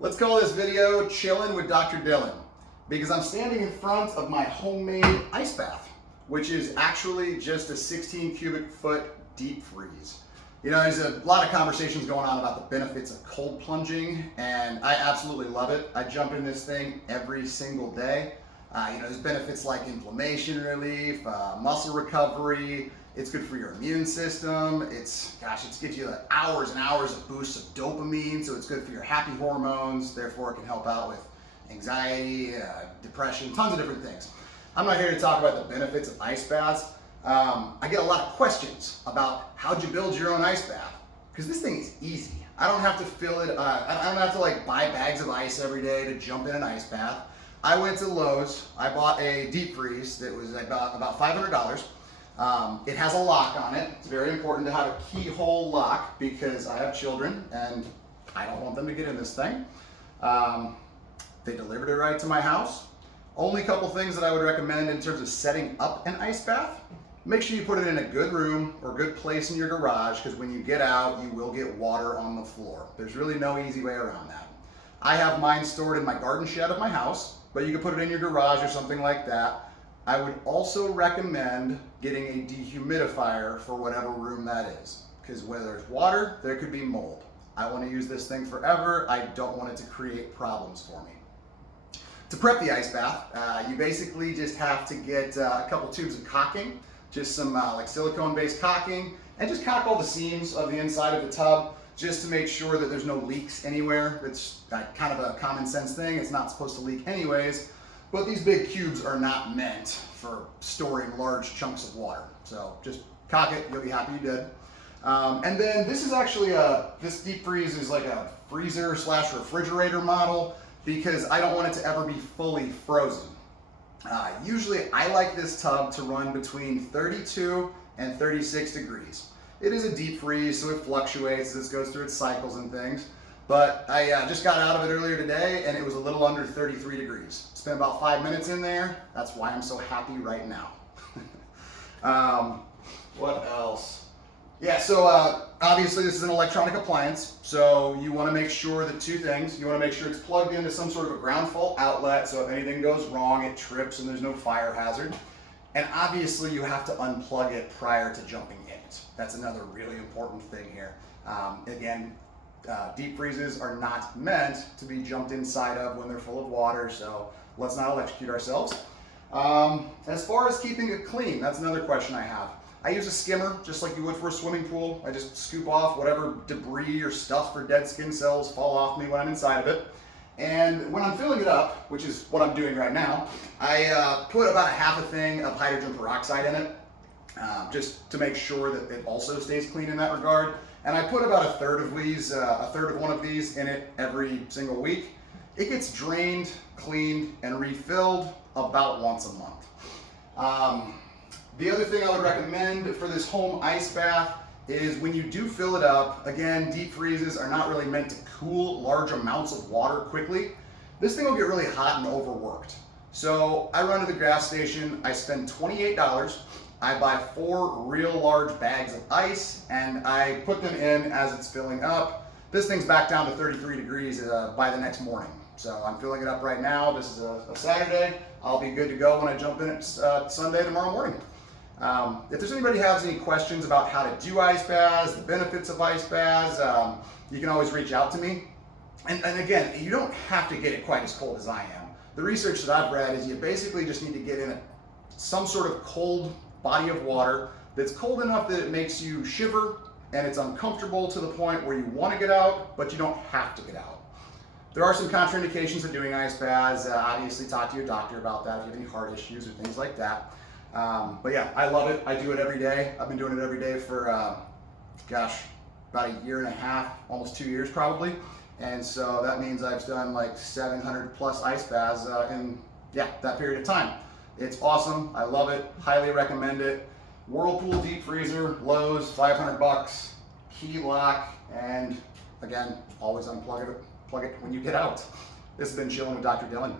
Let's call this video Chillin' with Dr. Dillon, because I'm standing in front of my homemade ice bath, which is actually just a 16 cubic foot deep freeze. You know, there's a lot of conversations going on about the benefits of cold plunging, and I absolutely love it. I jump in this thing every single day. There's benefits like inflammation relief, muscle recovery. It's good for your immune system. It gives you hours and hours of boosts of dopamine, so it's good for your happy hormones. Therefore, it can help out with anxiety, depression, tons of different things. I'm not here to talk about the benefits of ice baths. I get a lot of questions about how'd you build your own ice bath, because this thing is easy. I don't have to fill it. I don't have to buy bags of ice every day to jump in an ice bath. I went to Lowe's. I bought a deep freeze that was about $500. It has a lock on it. It's very important to have a keyhole lock because I have children and I don't want them to get in this thing. They delivered it right to my house. Only couple things that I would recommend in terms of setting up an ice bath. Make sure you put it in a good room or good place in your garage, because when you get out, you will get water on the floor. There's really no easy way around that. I have mine stored in my garden shed of my house, but you can put it in your garage or something like that. I would also recommend getting a dehumidifier for whatever room that is, because where there's water, there could be mold. I want to use this thing forever. I don't want it to create problems for me. To prep the ice bath, you basically just have to get a couple tubes of caulking, just some silicone-based caulking, and just caulk all the seams of the inside of the tub, just to make sure that there's no leaks anywhere. It's kind of a common sense thing. It's not supposed to leak anyways, but these big cubes are not meant for storing large chunks of water. So just caulk it, you'll be happy you did. And then this is actually this deep freeze is like a freezer / refrigerator model, because I don't want it to ever be fully frozen. Usually I like this tub to run between 32 and 36 degrees. It is a deep freeze, so it fluctuates as it goes through its cycles and things. But I just got out of it earlier today and it was a little under 33 degrees. Spent about 5 minutes in there. That's why I'm so happy right now. What else? Yeah, so obviously this is an electronic appliance, so you want to make sure that two things. You want to make sure it's plugged into some sort of a ground fault outlet, so if anything goes wrong, it trips and there's no fire hazard. And obviously you have to unplug it prior to jumping in it. That's another really important thing here. Again, deep freezes are not meant to be jumped inside of when they're full of water, so let's not electrocute ourselves. As far as keeping it clean, that's another question I have. I use a skimmer, just like you would for a swimming pool. I just scoop off whatever debris or stuff or dead skin cells fall off me when I'm inside of it. And when I'm filling it up, which is what I'm doing right now, I put about half a thing of hydrogen peroxide in it, just to make sure that it also stays clean in that regard. And I put about a third of one of these in it every single week. It gets drained, cleaned, and refilled about once a month. The other thing I would recommend for this home ice bath is when you do fill it up, again, deep freezes are not really meant to cool large amounts of water quickly. This thing will get really hot and overworked. So I run to the gas station, I spend $28, I buy 4 real large bags of ice, and I put them in as it's filling up. This thing's back down to 33 degrees by the next morning. So I'm filling it up right now. This is a Saturday. I'll be good to go when I jump in it Sunday tomorrow morning. If there's anybody who has any questions about how to do ice baths, the benefits of ice baths, you can always reach out to me. And again, you don't have to get it quite as cold as I am. The research that I've read is you basically just need to get in some sort of cold body of water that's cold enough that it makes you shiver and it's uncomfortable to the point where you want to get out, but you don't have to get out. There are some contraindications of doing ice baths. Obviously talk to your doctor about that if you have any heart issues or things like that. But yeah, I love it. I do it every day. I've been doing it every day for, about a year and a half, almost 2 years probably. And so that means I've done like 700 plus ice baths in that period of time. It's awesome. I love it. Highly recommend it. Whirlpool deep freezer, Lowe's, 500 bucks, key lock, and again, always plug it when you get out. This has been Chillin' with Dr. Dillon.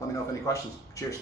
Let me know if any questions. Cheers.